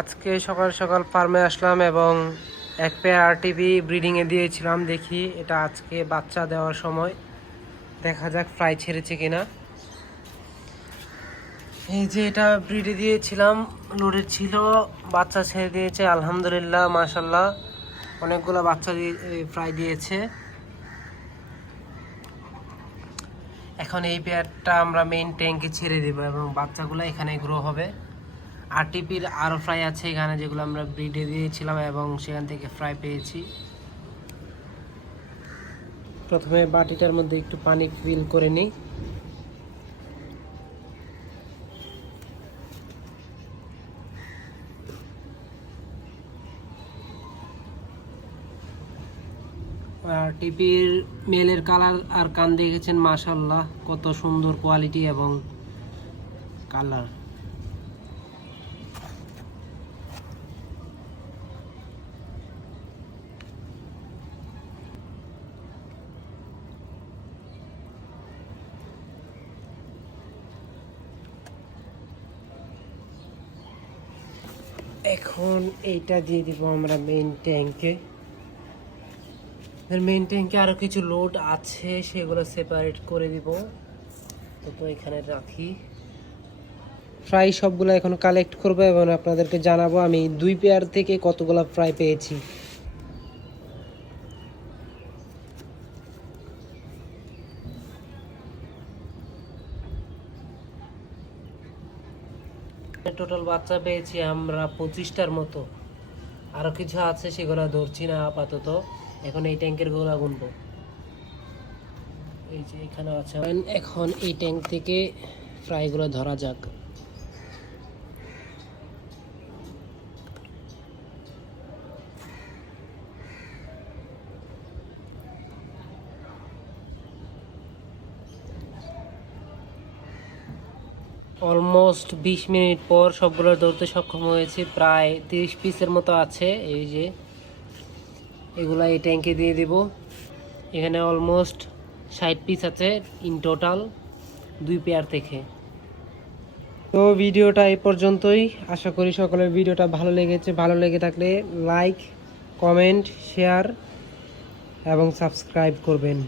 আজকে সকাল সকাল ফার্মে আসলাম এবং এক পেয়ার আরটিভি ব্রিডিংয়ে দিয়েছিলাম, দেখি এটা আজকে বাচ্চা দেওয়ার সময়। দেখা যাক ফ্রাই ছেড়েছে কিনা। এই যে এটা ব্রিডে দিয়েছিলাম লোডের ছিল, বাচ্চা ছেড়ে দিয়েছে, আলহামদুলিল্লাহ মাশাল্লাহ অনেকগুলো বাচ্চা দিয়ে ফ্রাই দিয়েছে। এখন এই পেয়ারটা আমরা মেইন ট্যাঙ্কে ছেড়ে দেবো এবং বাচ্চাগুলো এখানে গ্রো হবে। আরটিপির আরও ফ্রাই আছে এখানে, যেগুলো আমরা ব্রিডে দিয়েছিলাম এবং সেখান থেকে ফ্রাই পেয়েছি। প্রথমে বাটিটার মধ্যে একটু পানি ফিল করে নিই। আর টিপির মেলের কালার আর কান দেখেছেন মাশাল্লাহ কত সুন্দর কোয়ালিটি এবং কালার এখন এইটা দিয়ে দিব আমরা মেইন ট্যাঙ্কে মেইন ট্যাঙ্কে আরও কিছু লোড আছে, সেগুলো সেপারেট করে দিব। তো এখানে রাখি। ফ্রাই সবগুলো এখন কালেক্ট করব এবং আপনাদেরকে জানাব আমি দুই পেয়ার থেকে কতগুলো ফ্রাই পেয়েছি। টোটাল বাচ্চা পেয়েছি আমরা পঁচিশটার মতো। আরও কিছু আছে সেগুলো ধরছি না আপাতত। এখন এই ট্যাঙ্কের গোলা গুনবো। এই যে এখানে আছে। এখন এই ট্যাঙ্ক থেকে ফ্রাইগুলো ধরা যাক। অলমোস্ট বিশ মিনিট পর সবগুলো ধরতে সক্ষম হয়েছে। প্রায় তিরিশ পিসের মতো আছে। এই যে, এগুলা এই ট্যাঙ্কে দিয়ে দিব। এখানে অলমোস্ট ষাট পিস আছে ইন টোটাল দুই পেয়ার থেকে। তো ভিডিওটা এই পর্যন্তই। আশা করি সকলের ভিডিওটা ভালো লেগেছে। ভালো লেগে থাকলে লাইক কমেন্ট শেয়ার এবং সাবস্ক্রাইব করবেন।